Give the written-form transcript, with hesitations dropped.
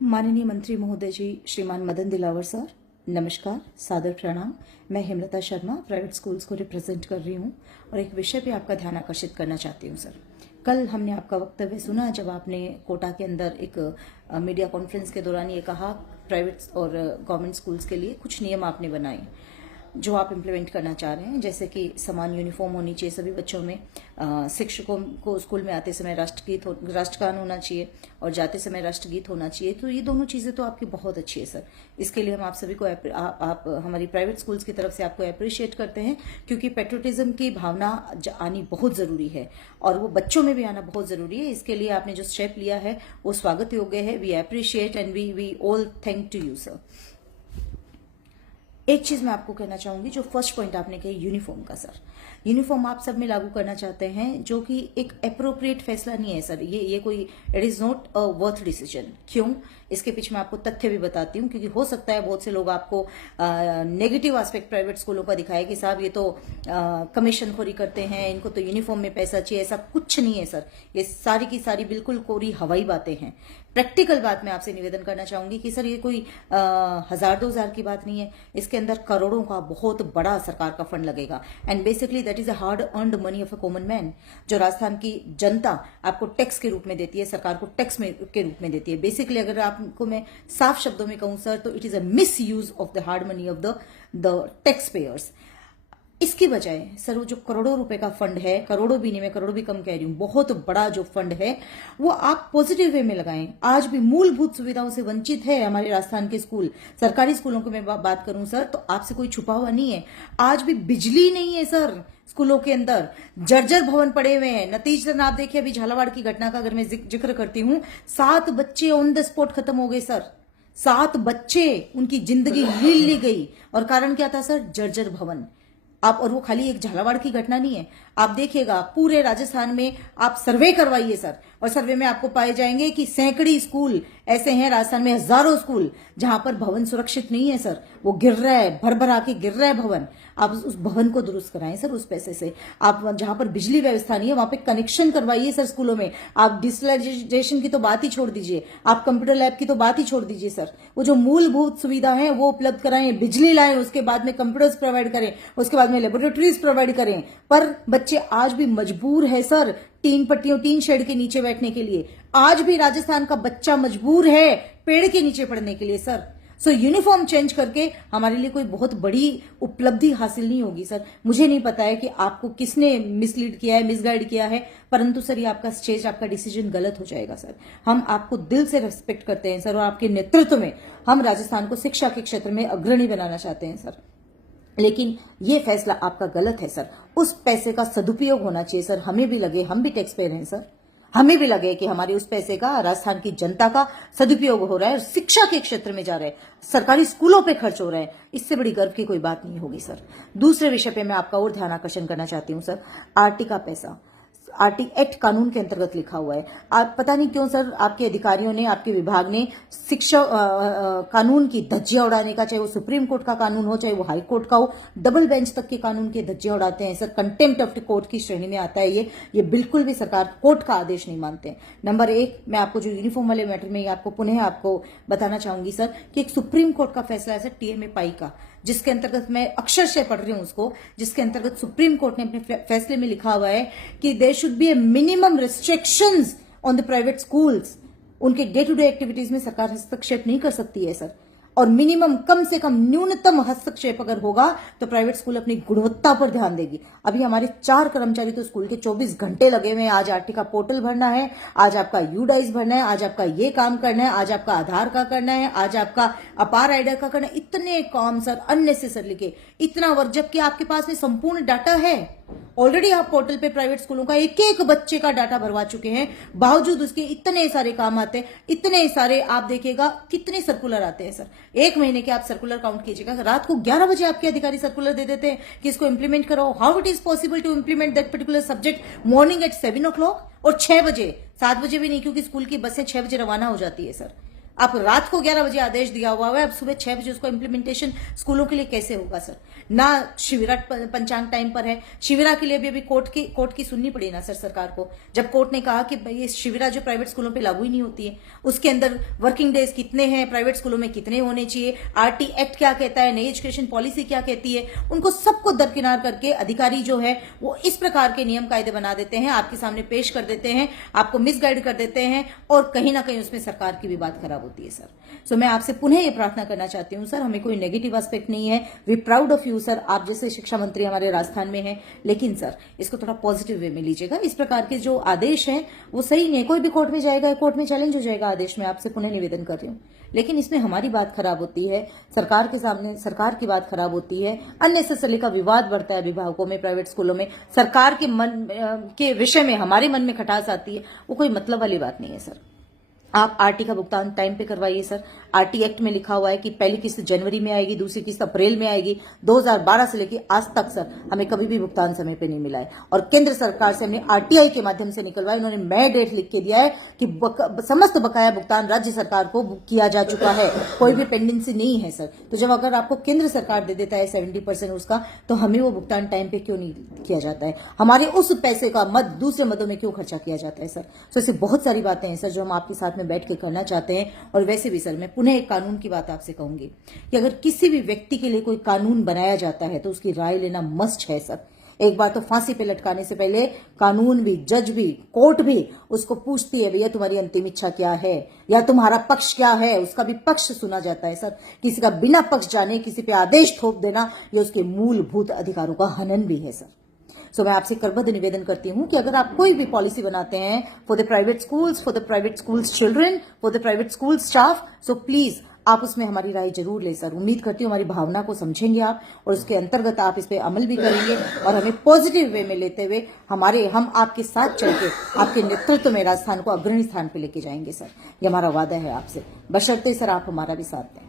माननीय मंत्री महोदय जी श्रीमान मदन दिलावर सर, नमस्कार, सादर प्रणाम। मैं हेमलता शर्मा प्राइवेट स्कूल्स को रिप्रेजेंट कर रही हूँ और एक विषय पे आपका ध्यान आकर्षित करना चाहती हूँ सर। कल हमने आपका वक्तव्य सुना जब आपने कोटा के अंदर एक मीडिया कॉन्फ्रेंस के दौरान ये कहा प्राइवेट और गवर्नमेंट स्कूल्स के लिए कुछ नियम आपने बनाए जो आप इम्प्लीमेंट करना चाह रहे हैं, जैसे कि समान यूनिफॉर्म होनी चाहिए सभी बच्चों में, शिक्षकों को स्कूल में आते समय राष्ट्रगान होना चाहिए और जाते समय राष्ट्रगीत होना चाहिए। तो ये दोनों चीज़ें तो आपकी बहुत अच्छी है सर। इसके लिए हम आप सभी को आप हमारी प्राइवेट स्कूल्स की तरफ से आपको अप्रिशिएट करते हैं, क्योंकि पेट्रियटिज्म की भावना आनी बहुत ज़रूरी है और वो बच्चों में भी आना बहुत ज़रूरी है। इसके लिए आपने जो स्टेप लिया है वो स्वागत योग्य है। We appreciate and we all thank to you sir. एक चीज मैं आपको कहना चाहूंगी, जो फर्स्ट पॉइंट आपने कही यूनिफॉर्म का सर, यूनिफॉर्म आप सब में लागू करना चाहते हैं, जो कि एक अप्रोप्रिएट फैसला नहीं है सर। ये कोई it is not a worth decision. क्यों? इसके पीछे मैं आपको तथ्य भी बताती हूँ, क्योंकि हो सकता है बहुत से लोग आपको नेगेटिव एस्पेक्ट प्राइवेट स्कूलों का दिखाए कि साहब ये तो कमीशन खोरी करते हैं, इनको तो यूनिफॉर्म में पैसा चाहिए। ऐसा कुछ नहीं है सर, ये सारी की सारी बिल्कुल कोरी हवाई बातें हैं। प्रैक्टिकल बात मैं आपसे निवेदन करना चाहूंगी कि सर ये कोई 1000-2000 की बात नहीं है, इसके अंदर करोड़ों का बहुत बड़ा सरकार का फंड लगेगा and basically that is a hard earned money of a common man, जो राजस्थान की जनता आपको टैक्स के रूप में देती है, सरकार को टैक्स के रूप में देती है। बेसिकली अगर आपको मैं साफ शब्दों में कहूं सर, तो it is a miss use of the hard money of the tax payers. इसकी बजाय सर वो जो करोड़ों रुपए का फंड है, करोड़ों भी नहीं, मैं करोड़ भी कम कह रही हूं, बहुत बड़ा जो फंड है वो आप पॉजिटिव वे में लगाएं। आज भी मूलभूत सुविधाओं से वंचित है हमारे राजस्थान के स्कूल। सरकारी स्कूलों की मैं बात करूं सर, तो आपसे कोई छुपा हुआ नहीं है। आज भी बिजली नहीं है सर स्कूलों के अंदर, जर्जर भवन पड़े हुए हैं। नतीजतन आप देखिए अभी झालावाड़ की घटना का अगर मैं जिक्र करती हूं, 7 बच्चे ऑन द स्पॉट खत्म हो गए सर। 7 बच्चे, उनकी जिंदगी ली गई। और कारण क्या था सर? जर्जर भवन। आप, और वो खाली एक झालावाड़ की घटना नहीं है, आप देखिएगा पूरे राजस्थान में आप सर्वे करवाइए सर, और सर्वे में आपको पाए जाएंगे कि सैकड़ी स्कूल ऐसे हैं राजस्थान में, हजारों स्कूल जहां पर भवन सुरक्षित नहीं है सर, वो गिर रहा है, भर भर आके गिर रहा है भवन। आप उस भवन को दुरुस्त कराएं सर उस पैसे से। आप जहां पर बिजली व्यवस्था नहीं है वहां पे कनेक्शन करवाइए सर स्कूलों में। आप डिजिटलाइजेशन की तो बात ही छोड़ दीजिए, आप कंप्यूटर लैब की तो बात ही छोड़ दीजिए सर। वो जो मूलभूत सुविधा है वो उपलब्ध कराएं, बिजली लाएं, उसके बाद में कंप्यूटर्स प्रोवाइड करें, उसके बाद में लेबोरेटरीज प्रोवाइड करें। पर बच्चे आज भी मजबूर है सर टीन शेड के नीचे बैठने के लिए। आज भी राजस्थान का बच्चा मजबूर है पेड़ के नीचे पढ़ने के लिए सर। सो यूनिफॉर्म चेंज करके हमारे लिए कोई बहुत बड़ी उपलब्धि हासिल नहीं होगी सर। मुझे नहीं पता है कि आपको किसने मिसलीड किया है, मिसगाइड किया है, परंतु सर ये आपका स्टेज, आपका डिसीजन गलत हो जाएगा सर। हम आपको दिल से रेस्पेक्ट करते हैं सर, और आपके नेतृत्व में हम राजस्थान को शिक्षा के क्षेत्र में अग्रणी बनाना चाहते हैं सर। लेकिन ये फैसला आपका गलत है सर। उस पैसे का सदुपयोग होना चाहिए सर। हमें भी लगे, हम भी टैक्स पेयर हैं सर, हमें भी लगे कि हमारे उस पैसे का राजस्थान की जनता का सदुपयोग हो रहा है और शिक्षा के क्षेत्र में जा रहा है, सरकारी स्कूलों पे खर्च हो रहा है। इससे बड़ी गर्व की कोई बात नहीं होगी सर। दूसरे विषय पे मैं आपका और ध्यान आकर्षण करना चाहती हूं सर। आरटी का पैसा आरटी एक्ट कानून के अंतर्गत लिखा हुआ है। आप पता नहीं क्यों सर आपके अधिकारियों ने, आपके विभाग ने शिक्षा कानून की धज्जियां उड़ाने का, चाहे वो सुप्रीम कोर्ट का कानून हो चाहे वो हाई कोर्ट का हो, डबल बेंच तक के कानून के धज्जियां उड़ाते हैं sir. Contempt of the court की श्रेणी में आता है ये बिल्कुल भी सरकार कोर्ट का आदेश नहीं मानते हैं। नंबर 1, मैं आपको जो यूनिफॉर्म वाले मैटर में आपको पुनः आपको बताना चाहूंगी सर कि एक सुप्रीम कोर्ट का फैसला है सर टीएमए पाई का, जिसके अंतर्गत मैं अक्षरशः पढ़ रही हूं उसको, जिसके अंतर्गत सुप्रीम कोर्ट ने अपने फैसले में लिखा हुआ है कि there should be a minimum restrictions on the private schools. उनके डे टू डे एक्टिविटीज में सरकार हस्तक्षेप नहीं कर सकती है सर, और मिनिमम, कम से कम न्यूनतम हस्तक्षेप अगर होगा तो प्राइवेट स्कूल अपनी गुणवत्ता पर ध्यान देगी। अभी हमारे 4 कर्मचारी तो स्कूल के 24 घंटे लगे हुए हैं। आज आरटी का पोर्टल भरना है, आज आपका यूडाइस भरना है, आज आपका ये काम करना है, आज आपका आधार का करना है, आज आपका अपार आइडर का करना है। इतने काम सर अननेसेसरली के, इतना वर्क, जबकि आपके पास में संपूर्ण डाटा है ऑलरेडी। आप पोर्टल पे प्राइवेट स्कूलों का एक एक बच्चे का डाटा भरवा चुके हैं, बावजूद उसके इतने सारे काम आते हैं, इतने सारे। आप देखिएगा कितने सर्कुलर आते हैं सर, 1 महीने के आप सर्कुलर काउंट कीजिएगा, रात को 11 बजे आपके अधिकारी सर्कुलर दे देते हैं कि इसको इंप्लीमेंट करो। How it is possible to implement that particular subject morning at 7 o'clock और 6 बजे, 7 बजे भी नहीं, क्योंकि स्कूल की बसें 6 बजे रवाना हो जाती है सर। आप रात को 11 बजे आदेश दिया हुआ है, अब सुबह 6 बजे उसको इम्प्लीमेंटेशन स्कूलों के लिए कैसे होगा सर? ना शिविरा पंचांग टाइम पर है, शिविरा के लिए भी अभी कोर्ट की सुननी पड़ी ना सर सरकार को, जब कोर्ट ने कहा कि भाई ये शिविरा जो प्राइवेट स्कूलों पे लागू ही नहीं होती है, उसके अंदर वर्किंग डेज कितने हैं, प्राइवेट स्कूलों में कितने होने चाहिए, आरटी एक्ट क्या कहता है, नई एजुकेशन पॉलिसी क्या कहती है, उनको सबको दरकिनार करके अधिकारी जो है वो इस प्रकार के नियम कायदे बना देते हैं, आपके सामने पेश कर देते हैं, आपको मिसगाइड कर देते हैं और कहीं ना कहीं उसमें सरकार की भी बात खराब होती है सर। सो मैं आपसे पुनः ये प्रार्थना करना चाहती हूँ सर, हमें कोई नेगेटिव एस्पेक्ट नहीं है, we proud of you sir, आप जैसे शिक्षा मंत्री हमारे राजस्थान में हैं, लेकिन सर इसको थोड़ा पॉजिटिव वे में लीजिएगा। इस प्रकार के जो आदेश हैं वो सही नहीं है, कोई भी कोर्ट में जाएगा, कोर्ट में चैलेंज हो जाएगा आदेश में, आपसे पुनः निवेदन कर रही हूँ, लेकिन इसमें हमारी बात खराब होती है, सरकार के सामने सरकार की बात खराब होती है, अननेसेसरी का विवाद बढ़ता है अभिभावकों में, प्राइवेट स्कूलों में, सरकार के मन के विषय में हमारे मन में खटास आती है, वो कोई मतलब वाली बात नहीं है सर। आप आरटी का भुगतान टाइम पे करवाइए सर। आरटी एक्ट में लिखा हुआ है कि पहली किस्त जनवरी में आएगी, दूसरी किस्त अप्रैल में आएगी। 2012 से लेकर आज तक सर हमें कभी भी भुगतान समय पे नहीं मिला है, और केंद्र सरकार से हमने आरटीआई के माध्यम से निकलवाया, उन्होंने मैं डेट लिख के दिया है कि समस्त बकाया भुगतान राज्य सरकार को किया जा चुका है, कोई भी पेंडेंसी नहीं है सर। तो जब अगर आपको केंद्र सरकार दे देता है 70% उसका, तो हमें वो भुगतान टाइम पे क्यों नहीं किया जाता है? हमारे उस पैसे का मद दूसरे मदों में क्यों खर्चा किया जाता है सर? तो ऐसी बहुत सारी बातें हैं सर जो हम आपके साथ में बैठ के करना चाहते हैं। और वैसे भी सर मैं पुनः एक कानून की बात आपसे कहूंगी कि अगर किसी भी व्यक्ति के लिए कोई कानून बनाया जाता है तो उसकी राय लेना मस्ट है सर। एक बार तो फांसी पे लटकाने से पहले कानून भी, जज भी, कोर्ट भी उसको पूछती है भैया तुम्हारी अंतिम इच्छा क्या है या तुम्हारा पक्ष क्या है, उसका भी पक्ष सुना जाता है सर। किसी का बिना पक्ष जाने किसी पे आदेश थोप देना ये उसके मूलभूत अधिकारों का हनन भी है सर। सो मैं आपसे करबद्ध निवेदन करती हूं कि अगर आप कोई भी पॉलिसी बनाते हैं for the private schools children, for the private school staff, so please आप उसमें हमारी राय जरूर ले सर। उम्मीद करती हूँ हमारी भावना को समझेंगे आप और उसके अंतर्गत आप इस पे अमल भी करेंगे और हमें पॉजिटिव वे में लेते हुए हम आपके साथ चल के आपके नेतृत्व में राजस्थान को अग्रणी स्थान पे लेके जाएंगे सर। ये हमारा वादा है आपसे, बशर्ते सर आप हमारा भी साथ दें।